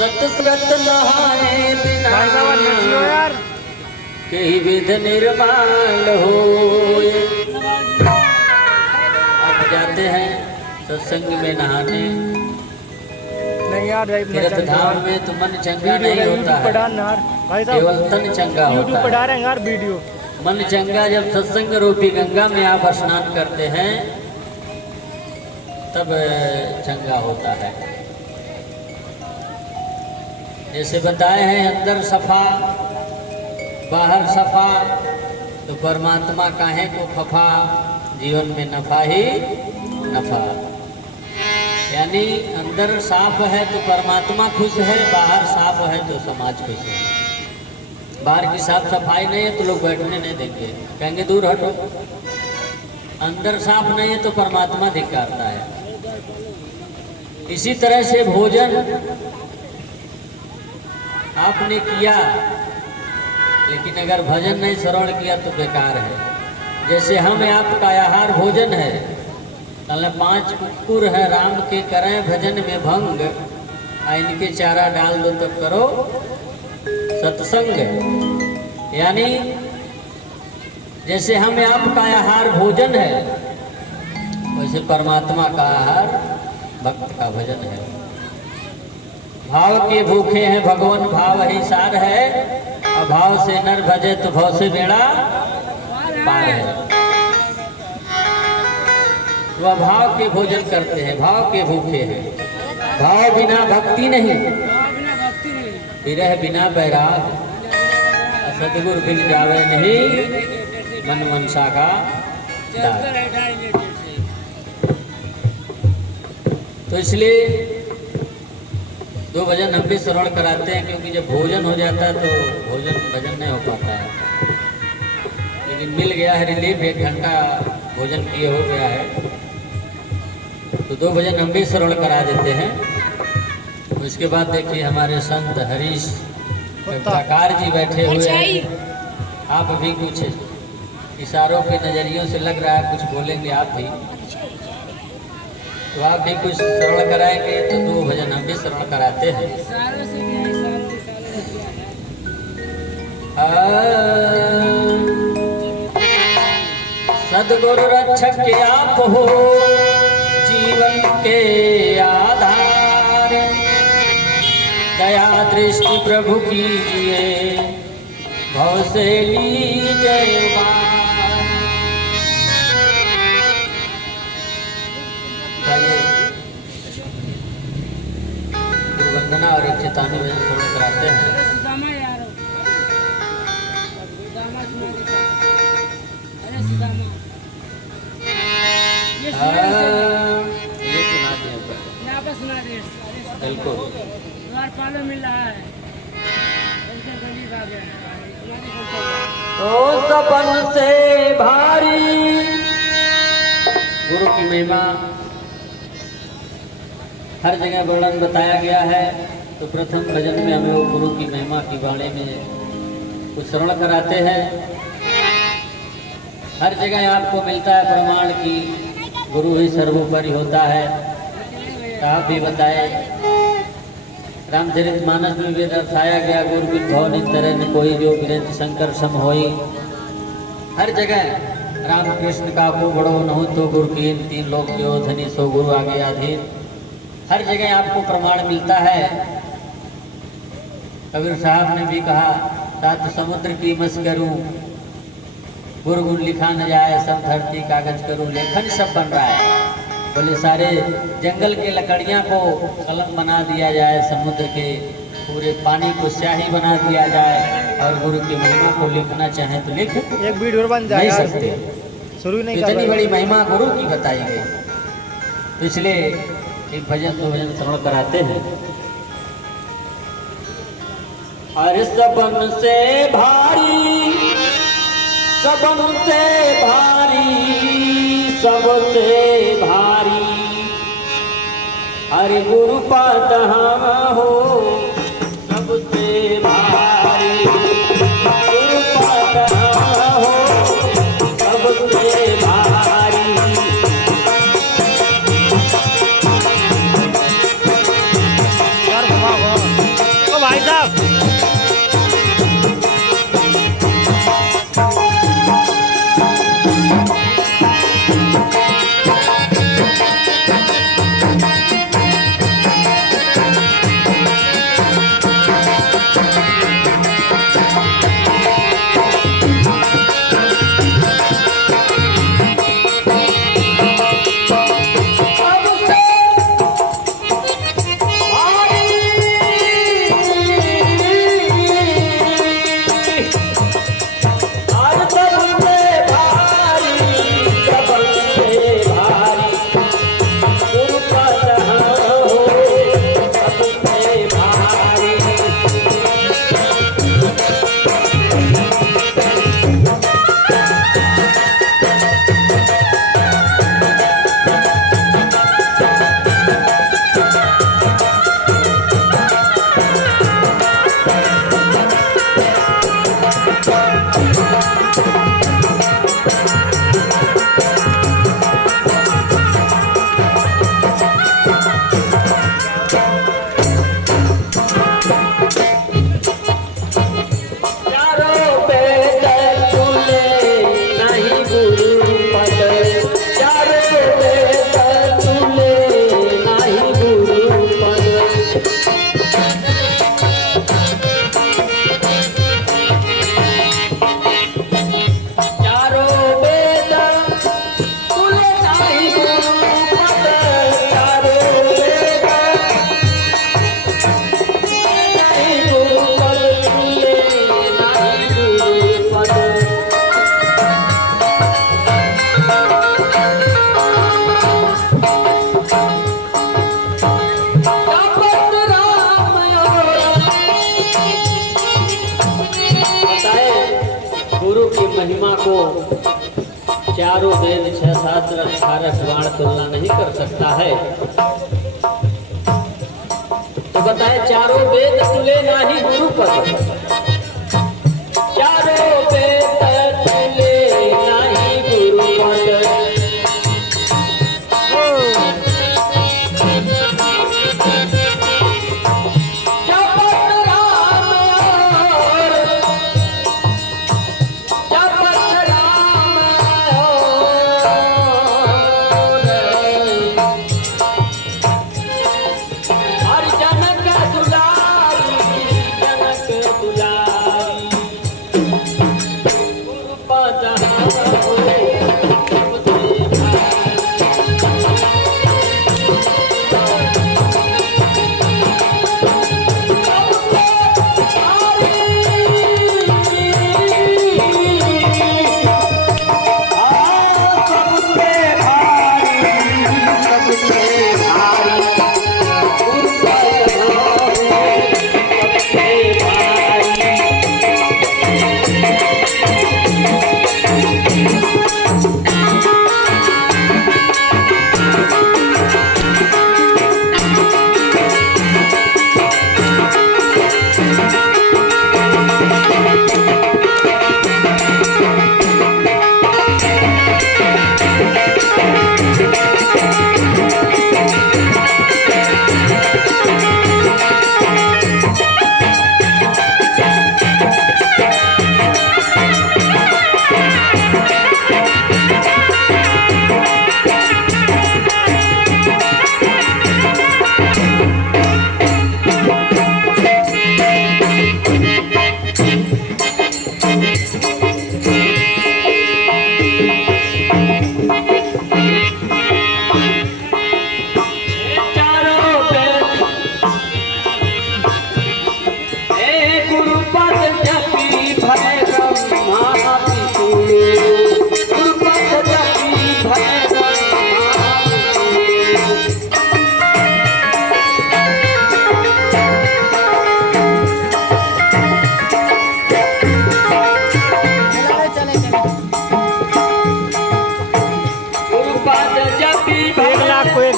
सतसंगत नहाए बिना कई विध निर्माल हो। अब जाते हैं सत्संग में नहाने तीर्थ धाम में, तो मन चंगा नहीं होता है, केवल तन चंगा होता है। मन चंगा जब सत्संग रूपी गंगा में आप स्नान करते हैं तब चंगा होता है। जैसे बताए हैं अंदर सफा बाहर सफा, तो परमात्मा काहे को खफा, जीवन में नफा ही नफा। यानी अंदर साफ है तो परमात्मा खुश है, बाहर साफ है तो समाज खुश है। बाहर की साफ सफाई नहीं है तो लोग बैठने नहीं देंगे, कहेंगे दूर हटो। अंदर साफ नहीं है तो परमात्मा धिक्कारता है। इसी तरह से भोजन आपने किया लेकिन अगर भजन नहीं श्रवण किया तो बेकार है। जैसे हम आपका आहार भोजन है, कल 5 कुकुर है राम के करें भजन में भंग, इनके चारा डाल दो तब करो सत्संग। यानी जैसे हम आपका आहार भोजन है, वैसे परमात्मा का आहार भक्त का भजन है। भाव के भूखे हैं भगवान, भाव ही सार है, अभाव से नर भजे तो भाव से बेड़ा पार है। वह भाव के भोजन करते हैं, भाव के भूखे हैं। भाव बिना भक्ति नहीं, विरह बिना बैराग, सतगुरु बिन जावे नहीं, मन मनसा का दाग। तो इसलिए 2 भजन हम भी श्रवण कराते हैं, क्योंकि जब भोजन हो जाता है तो भोजन भजन नहीं हो पाता है। लेकिन मिल गया है रिलीफ, 1 घंटा भोजन किए हो गया है, तो 2 भजन हम भी श्रवण करा देते हैं। उसके बाद देखिए हमारे संत हरीश कविताकार जी बैठे हुए हैं। आप भी कुछ इशारों के नजरियों से लग रहा है कुछ बोलेंगे आप भी, तो आप भी कुछ श्रवण कराएंगे। तो 2 भजन हम भी श्रवण कराते हैं। सद्गुरु रक्षक के आप हो, जीवन के आधार, दया दृष्टि प्रभु कीजिए, भव से लीजिए मार। वंदना और एक चेतावनी भजन श्रवण कराते हैं। ये सुना दिए बिल्कुल। मिल रहा है तो सपन से भारी गुरु की महिमा हर जगह वर्णन बताया गया है। तो प्रथम भजन में हमें वो गुरु की महिमा के बारे में कुछ श्रवण कराते हैं। हर जगह आपको मिलता है प्रमाण की गुरु ही सर्वोपरि होता है। तो आप भी बताए, रामचरितमानस में भी दर्शाया गया, गुरु बिन भव नित तरह न कोई, जो वीरेंद्र शंकर सम होई। हर जगह राम कृष्ण का को बड़ो नहो तो गुरु कीन, 3 लोक जो धनी सो गुरु आगे अधीन। हर जगह आपको प्रमाण मिलता है। कबीर साहब ने भी कहा, 7 समुद्र की मस करूं, गुरु गुण लिखा न जाए, सब धरती कागज करूं, लेखन सब बन रहा है। बोले सारे जंगल के लकड़ियां को कलम बना दिया जाए, समुद्र के पूरे पानी को स्याही बना दिया जाए, और गुरु की महिमा को लिखना चाहे तो लिख एक वीडियो बन जाए नहीं सकते। शुरू नहीं, इतनी बड़ी महिमा गुरु की बताई गई। तो इसलिए एक भजन 2 भजन श्रवण कराते हैं। अरे सबन से भारी, सबन से भारी, सबसे भारी, हरि गुरु पद हो, सबसे भारी, गुरु पद हो, सबसे भारी। भाई साहब। महिमा को चारों वेद 6 शास्त्र 18 पुराण तुलना नहीं कर सकता है। तो बताए चारों वेद तुले नाही गुरु पद, चारों वेद तुले नाही गुरु पद।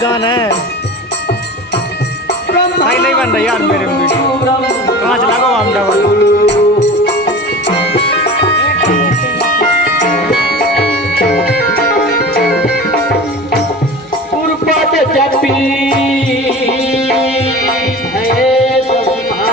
गाना है सही नहीं बन रही यार मेरे वीडियो कहाँ चला गो हम डबल जपी है ब्रह्मा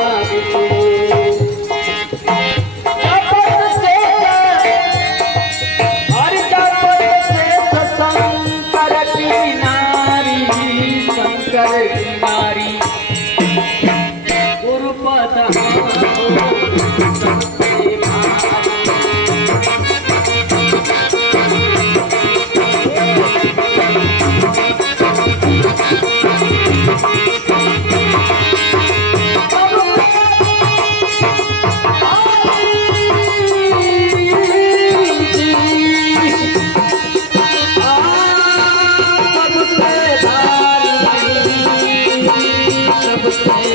सबसे